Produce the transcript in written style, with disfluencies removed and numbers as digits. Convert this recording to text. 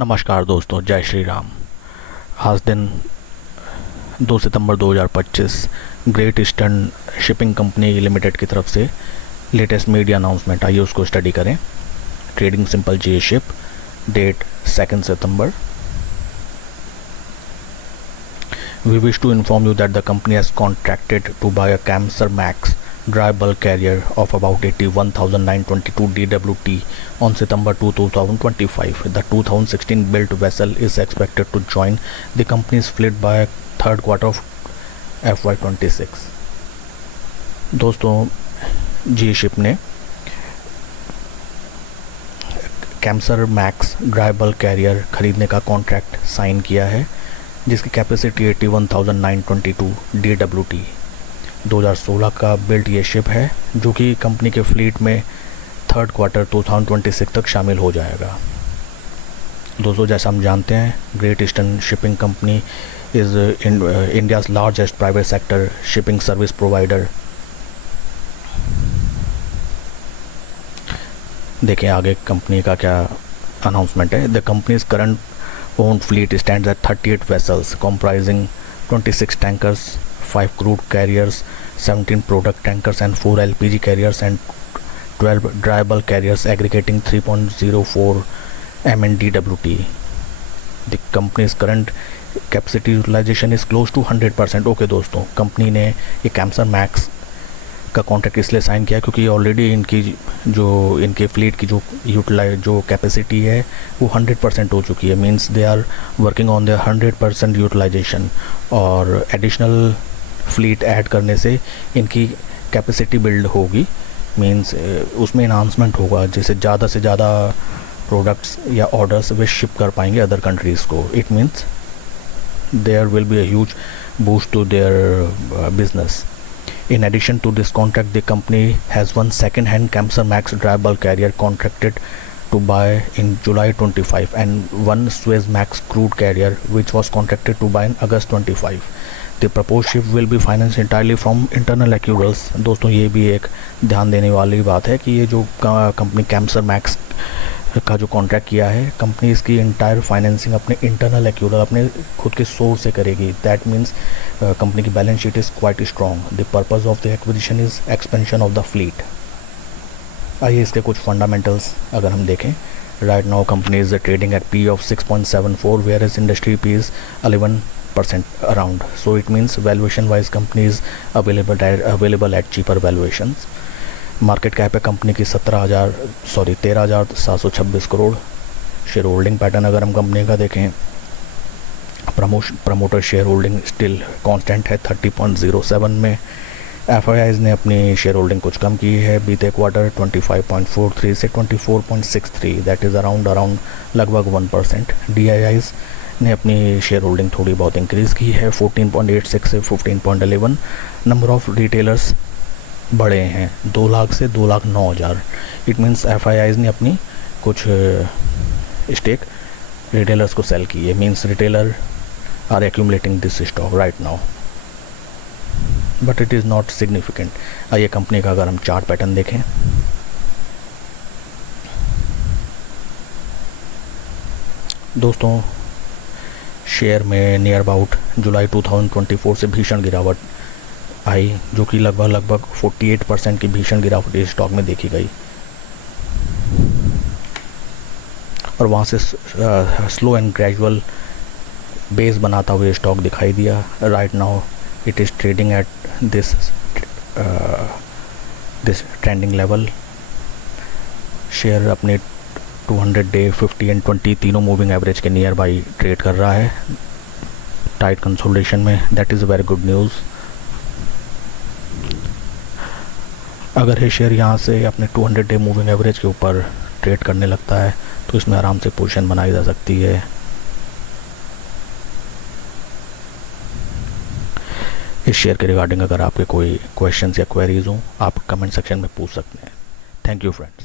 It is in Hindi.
नमस्कार दोस्तों, जय श्री राम। आज दिन 2 सितंबर 2025 great eastern shipping company limited की तरफ से लेटेस्ट मीडिया अनाउंसमेंट, आइए उसको स्टडी करें। Trading simple G ship, date 2 सितंबर। We wish to inform you that the company has contracted to buy a Kamsarmax dry bulk carrier of about 81,922 DWT on September 2, 2025. The 2016 built vessel is expected to join the company's fleet by third quarter of FY26. दोस्तों, जी शिप ने कैम्सरमैक्स ड्राई बल्क कैरियर खरीदने का कॉन्ट्रैक्ट साइन किया है, जिसकी कैपेसिटी 81,922 DWT 2016 का बिल्ट ये शिप है, जो कि कंपनी के फ्लीट में थर्ड क्वार्टर 2026 तक शामिल हो जाएगा। दोस्तों, जैसा हम जानते हैं, great eastern shipping company is India's largest private sector shipping service provider. देखें आगे कंपनी का क्या अनाउंसमेंट है। The companies current owned fleet stands at 38 vessels comprising 26 tankers, 5 crude carriers, 17 product tankers and 4 LPG carriers and 12 dry bulk carriers aggregating 3.04 MNDWT. The company's current capacity utilization is close to 100%. Okay दोस्तों, कंपनी ने ये कैम्सरमैक्स का कॉन्ट्रैक्ट इसलिए साइन किया क्योंकि ऑलरेडी इनके फ्लीट की जो कैपेसिटी है वो 100% हो चुकी है। Means they are working on their 100% utilisation, और एडिशनल फ्लीट ऐड करने से इनकी कैपेसिटी बिल्ड होगी। मींस उसमें इन्हांसमेंट होगा, जैसे ज़्यादा से ज़्यादा प्रोडक्ट्स या ऑर्डर्स वे शिप कर पाएंगे अदर कंट्रीज़ को। It means there will be a huge boost to their business. In addition to this contract, the company has one second-hand Kamsarmax dry bulk carrier contracted to buy in July 25 and one Suezmax crude carrier which was contracted to buy in August 25. The proposed ship will be financed entirely from internal accruals. दोस्तों, ये भी एक ध्यान देने वाली बात है कि ये जो कंपनी कैम्सरमैक्स का जो कॉन्ट्रैक्ट किया है, कंपनी इसकी इंटायर फाइनेंसिंग अपने इंटरनल एक्यूरल, अपने खुद के सोर्स से करेगी। दैट मीन्स कंपनी की balance sheet is quite strong. The purpose of the acquisition is expansion of the fleet. आइए इसके कुछ फंडामेंटल्स अगर हम देखें। Right now company is trading at P of 6.74, where is industry P is 11% around. So it means valuation wise company is available at cheaper valuations. Market cap है कंपनी की 13,726 करोड़. शेयर होल्डिंग पैटर्न अगर हम कंपनी का देखें, promoter share holding still constant है 30.07 में. एफआईआईज ने अपनी शेयर होल्डिंग कुछ कम की है बीते क्वार्टर 25.43 से 24.63, दैट इज़ अराउंड लगभग 1%. डीआईआईज ने अपनी शेयर होल्डिंग थोड़ी बहुत इंक्रीज़ की है 14.86 से 15.11. नंबर ऑफ रिटेलर्स बढ़े हैं 2 लाख से 2,09,000. इट मीन्स एफआईआईज ने अपनी कुछ स्टेक रिटेलर्स को सेल की है. Means retailer are accumulating this stock right now, but it is not significant. आइए कंपनी का अगर हम चार्ट पैटर्न देखें, दोस्तों शेयर में नियर अबाउट जुलाई 2024 से भीषण गिरावट आई, जो कि लगभग 48% की भीषण गिरावट इस स्टॉक में देखी गई, और वहाँ से स्लो एंड ग्रेजुअल बेस बनाता हुआ स्टॉक दिखाई दिया. Right now it is trading at this trending level. Share अपने 200 डे 50 एंड 20 तीनों मूविंग एवरेज के नियर बाई ट्रेड कर रहा है टाइट कंसोलिडेशन में. That is very good news. अगर ये शेयर यहाँ से अपने 200 डे मूविंग एवरेज के ऊपर ट्रेड करने लगता है तो इसमें आराम से पोजीशन बनाई जा सकती है. इस शेयर के रिगार्डिंग अगर आपके कोई क्वेश्चंस या क्वेरीज हों, आप कमेंट सेक्शन में पूछ सकते हैं. Thank you friends.